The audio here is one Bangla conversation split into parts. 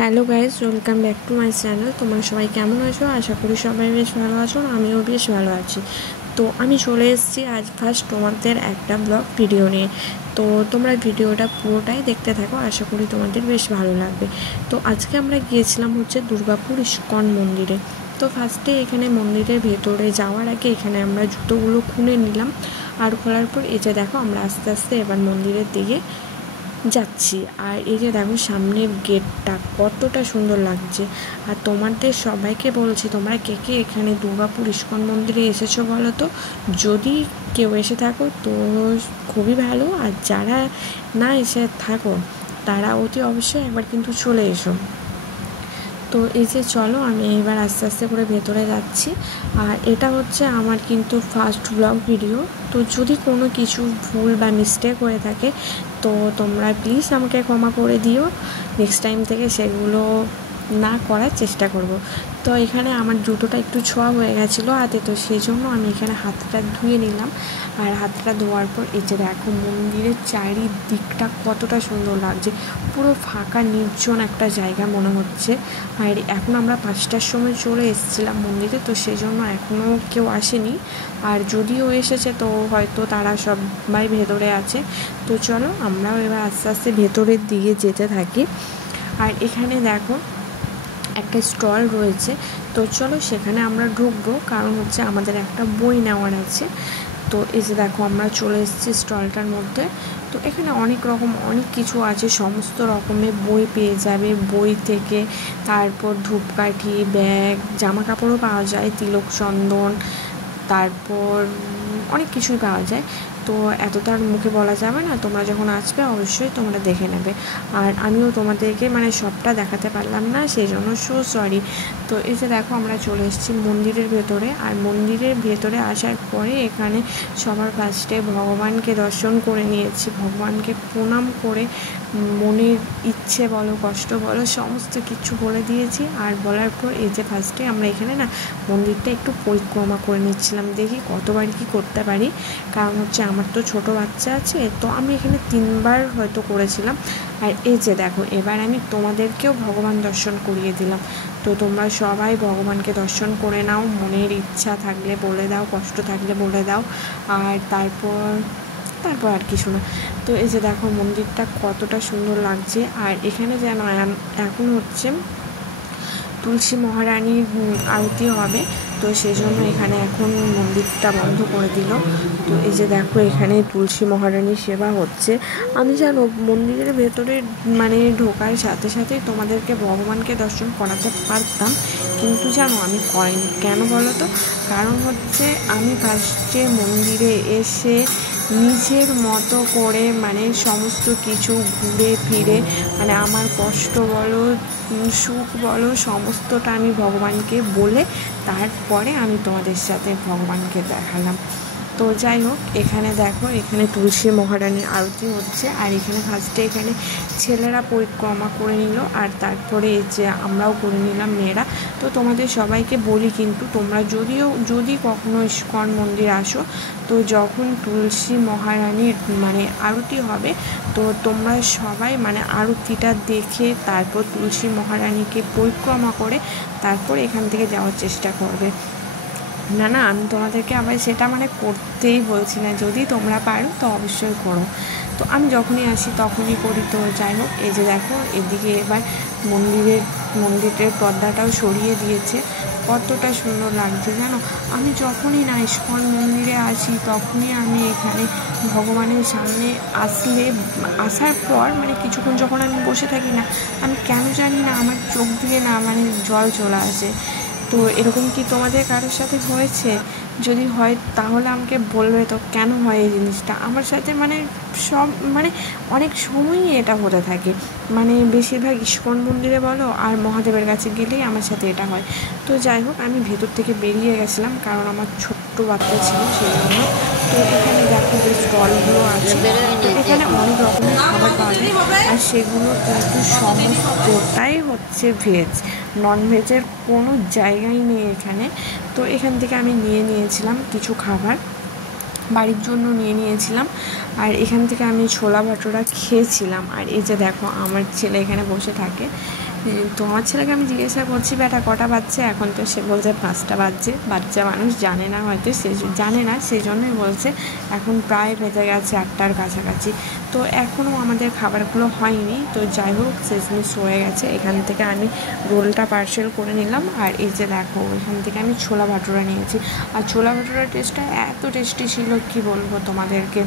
Hello guys, welcome back to my channel. তোমরা সবাই কেমন আছো? আশা করি সবাই বেশ ভালো আছো। আমিও বেশ ভালো আছি। তো আমি চলে এসেছি আজ ফার্স্ট তোমাদের একটা ব্লগ ভিডিও নিয়ে। তো তোমরা ভিডিওটা পুরোটাই দেখতে থাকো, আশা করি তোমাদের বেশ ভালো লাগবে। তো আজকে আমরা গিয়েছিলাম দুর্গাপুর ইস্কন মন্দিরে। তো ফার্স্টে এখানে মন্দিরের ভেতরে যাওয়ার আগে এখানে আমরা জুতোগুলো খুলে নিলাম, আর খোলার পর এই যে দেখো আমরা আস্তে আস্তে এবার মন্দিরের দিকে যাচ্ছি। আর এই যে দেখো সামনের গেটটা কতটা সুন্দর লাগছে। আর তোমাদের সবাইকে বলছি, তোমরা কে কে এখানে দুর্গাপুর ইস্কন মন্দিরে এসেছো বলো তো? যদি কেউ এসে থাকো তো খুবই ভালো, আর যারা না এসে থাকো তারা অতি অবশ্যই একবার কিন্তু চলে এসো। তো এই যে চলো, আমি এবার আস্তে আস্তে করে ভেতরে যাচ্ছি। আর এটা আমার কিন্তু ফার্স্ট ব্লগ ভিডিও। তো যদি কোনো কিছু ভুল বা মিস্টেক হয়ে থাকে তো তোমরা প্লিজ আমাকে ক্ষমা করে দিও। নেক্সট টাইম থেকে সেগুলো না করার চেষ্টা করব। তো এখানে আমার জুতোটা একটু ছোঁয়া হয়ে গেছিলো হাতে, তো সেই জন্য আমি এখানে হাতটা ধুয়ে নিলাম। আর হাতটা ধোয়ার পর এই যে দেখো মন্দিরের চারিদিকটা কতটা সুন্দর লাগছে, পুরো ফাঁকা নির্জন একটা জায়গা মনে হচ্ছে। আর এখন আমরা 5টার সময় চলে এসেছিলাম মন্দিরে, তো সেই জন্য এখনও কেউ আসেনি। আর যদিও এসেছে তো হয়তো তারা সবাই ভেতরে আছে। তো চলো আমরাও এবার আস্তে আস্তে ভেতরের দিকে যেতে থাকি। আর এখানে দেখো একটা স্টল রয়েছে, তো চলো সেখানে আমরা ঢুকবো, কারণ আমাদের একটা বই নেওয়ার আছে। তো এই যে দেখো আমরা চলে এসেছি স্টলটার মধ্যে। তো এখানে অনেক কিছু আছে, সমস্ত রকমের বই পেয়ে যাবে। বই থেকে তারপর ধূপকাঠি, ব্যাগ, জামা কাপড়ও পাওয়া যায়, তিলক চন্দন, তারপর অনেক কিছুই পাওয়া যায়। তো এত তার মুখে বলা যাবে না, তোমরা যখন আসবে অবশ্যই তোমরা দেখে নেবে। আর আমিও তোমাদেরকে সবটা দেখাতে পারলাম না, সেই জন্য সরি। তো এই যে দেখো আমরা চলে এসেছি মন্দিরের ভেতরে। আর মন্দিরের ভেতরে আসার পরে এখানে সবার ফার্স্টে ভগবানকে দর্শন করে নিয়েছি। ভগবানকে প্রণাম করে মনের ইচ্ছে বলো, কষ্ট বলো, সমস্ত কিছু বলে দিয়েছি। আর বলার পর এই যে ফার্স্টে আমরা এখানে মন্দিরটা একটু পরিক্রমা করে নিচ্ছিলাম, দেখি কতবার কি করতে পারি। কারণ আমার তো ছোট বাচ্চা আছে, তো আমি এখানে 3বার হয়তো করেছিলাম। আর এই যে দেখো এবার আমি তোমাদেরকেও ভগবান দর্শন করিয়ে দিলাম। তো তোমরা সবাই ভগবানকে দর্শন করে নাও, মনের ইচ্ছা থাকলে বলে দাও, কষ্ট থাকলে বলে দাও। আর তারপর আর কিছু না। তো এই যে দেখো মন্দিরটা কতটা সুন্দর লাগছে। আর এখানে যেন এখন তুলসী মহারানীর আরতি হবে, তো সেই জন্য এখানে এখন মন্দিরটা বন্ধ করে দিল। তো এই যে দেখো এখানে তুলসী মহারানীর সেবা হচ্ছে। আমি মন্দিরের ভেতরে ঢোকার সাথে সাথেই তোমাদেরকে ভগবানকে দর্শন করাতে পারতাম, কিন্তু আমি করিনি। কেন বলো তো? কারণ আমি ফার্স্টে মন্দিরে এসে নিজের মতো করে সমস্ত কিছু ঘুরে ফিরে আমার কষ্ট বলো, সুখ বলো, সমস্তটা আমি ভগবানকে বলে তারপরে আমি তোমাদের সাথে ভগবানকে দেখালাম। তো যাই হোক, এখানে দেখো এখানে তুলসী মহারানীর আরতি হচ্ছে। আর এখানে ফার্স্টে এখানে ছেলেরা পরিক্রমা করে নিল, আর তারপরে যে আমরাও করে নিলাম মেয়েরা। তো তোমাদের সবাইকে বলি, কিন্তু তোমরা যদি কখনো ইস্কন মন্দির আসো, তো যখন তুলসী মহারানীর আরতি হবে, তো তোমরা সবাই আরতিটা দেখে তারপর তুলসী মহারানীকে পরিক্রমা করে তারপর এখান থেকে যাওয়ার চেষ্টা করবে। না আমি তোমাদেরকে আবার সেটা করতেই বলছি না, যদি তোমরা পারো তো অবশ্যই করো। তো আমি যখনই আসি তখনই করি। তো যাই হোক, এই যে দেখো এদিকে এবার মন্দিরের পর্দাটাও সরিয়ে দিয়েছে, কতটা সুন্দর লাগছে জানো। আমি যখনই ইস্কন মন্দিরে আসি তখনই আমি এখানে ভগবানের সামনে আসার পর কিছুক্ষণ যখন আমি বসে থাকি আমি কেন জানি না আমার চোখ দিয়ে জল চলে আসে। তো এরকম কি তোমাদের কারোর সাথে হয়েছে? যদি হয় তাহলে আমাকে বলবে তো কেন হয় এই জিনিসটা। আমার সাথে সব অনেক সময়ই এটা হতে থাকে, বেশিরভাগ ইস্কন মন্দিরে বলো আর মহাদেবের কাছে গেলেই আমার সাথে এটা হয়। তো যাই হোক, আমি ভেতর থেকে বেরিয়ে গেছিলাম কারণ আমার ছোট্ট বাচ্চা ছিল, সেই জন্য। তো এখানে দেখো যে স্টলগুলো আছে, তো এখানে অনেক রকমের খাবার পাওয়া যায়, আর সেগুলো কিন্তু সমস্তটাই ভেজ। ননভেজের কোনো জায়গাই নেই এখানে। তো এখান থেকে আমি নিয়েছিলাম কিছু খাবার, বাড়ির জন্য নিয়েছিলাম। আর এখান থেকে আমি ছোলা ভাটোরা খেয়েছিলাম। আর এই যে দেখো আমার ছেলে এখানে বসে থাকে, তো আমার ছেলেকে আমি জিজ্ঞাসা করছি বেটা কটা বাজছে, এখন তো সে বলছে 5টা বাজছে। বাচ্চা মানুষ জানে না, হয়তো সে জানে না, সেই জন্যই বলছে। এখন প্রায় বেজে গেছে 8টার কাছাকাছি। তো এখনও আমাদের খাবারগুলো হয়নি। তো যাই হোক, শেষমেশ হয়ে গেছে। এখান থেকে আমি রোলটা পার্সেল করে নিলাম। আর এই যে দেখো, এখান থেকে আমি ছোলা ভাটুরা নিয়েছি। আর ছোলা ভাটুরার টেস্টটা এত টেস্টি ছিল, কি বলবো তোমাদেরকে,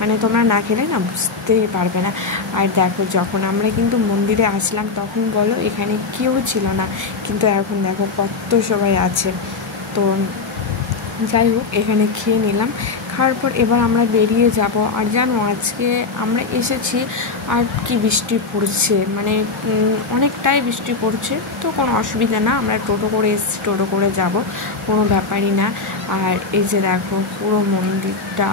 মানে তোমরা না খেলে না বুঝতেই পারবে না। আর দেখো, যখন আমরা কিন্তু মন্দিরে আসলাম তখন বলো এখানে কেউ ছিল না, কিন্তু এখন দেখো কত সবাই আছে। তো যাই হোক, এখানে খেয়ে নিলাম। খাওয়ার পর এবার আমরা বেরিয়ে যাব। আর জানো, আজকে আমরা এসেছি আর কি বৃষ্টি পড়ছে, মানে অনেকটাই বৃষ্টি পড়ছে। তো কোনো অসুবিধা না, আমরা টোটো করে এসেছি, টোটো করে যাব, কোনো ব্যাপারই না। আর এই যে দেখো, পুরো মন্দিরটা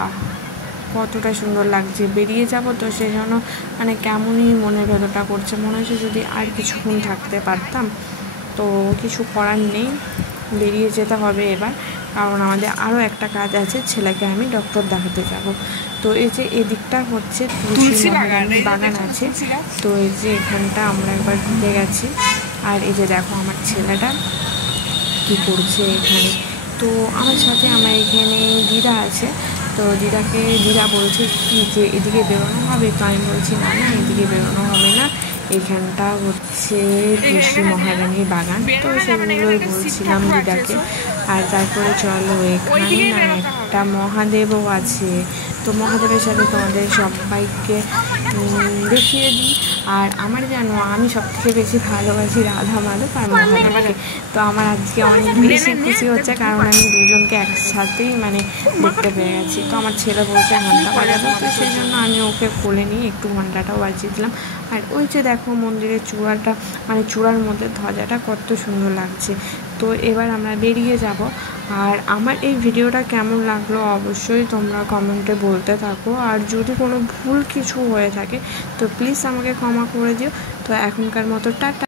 কতটা সুন্দর লাগছে। বেরিয়ে যাব তো সেই জন্য মানে কেমনই মনের ভেতরটা করছে, মনে হচ্ছে যদি আর কিছুক্ষণ থাকতে পারতাম। তো কিছু করার নেই, বেরিয়ে যেতে হবে এবার, কারণ আমাদের আরও একটা কাজ আছে, ছেলেকে আমি ডক্টর দেখাতে যাব। তো এই যে এদিকটা হচ্ছে তুলসী বাগান আছে। তো এই যে এখানটা আমরা একবার ঢুকে গেছি। আর এই যে দেখো আমার ছেলেটা কী করছে এখানে। তো আমার সাথে আমার এখানে দিদা আছে। তো দিদা বলছে কি যে এদিকে বেরোনো হবে। তো আমি বলছি না না, এদিকে বেরোনো হবে না, এখানটা হচ্ছে তুলসী মহারানীর বাগান। তো সেগুলোই বলছিলাম দিদাকে। আর তারপরে চলো, এখানে না একটা মহাদেবও আছে। তো মহাদেবের সাথে তোমাদের সবাইকে দেখিয়ে দিই। আর আমার জানো, আমি সবথেকে বেশি ভালোবাসি রাধা মাধব আর মহাদেবকে। তো আমার আজকে অনেক বেশি খুশি হচ্ছে, কারণ আমি দুজনকে একসাথেই মানে দেখতে পেয়ে গেছি। তো আমার ছেলে বলছে ঘন্টা বাজাবো, তো সেই জন্য আমি ওকে কোলে নিয়ে একটু ঘন্টাটাও বাজিয়ে দিলাম। আর ওই যে দেখো মন্দিরের চূড়াটা, মানে চূড়ার মধ্যে ধ্বজাটা কত সুন্দর লাগছে। তো এবার আমরা বেরিয়ে যাব। আর আমার এই ভিডিওটা কেমন লাগলো অবশ্যই তোমরা কমেন্টে বলতে থাকো। আর যদি কোনো ভুল কিছু হয়ে থাকে তো প্লিজ আমাকে ক্ষমা করে দিও। তো এখনকার মতো টাটা।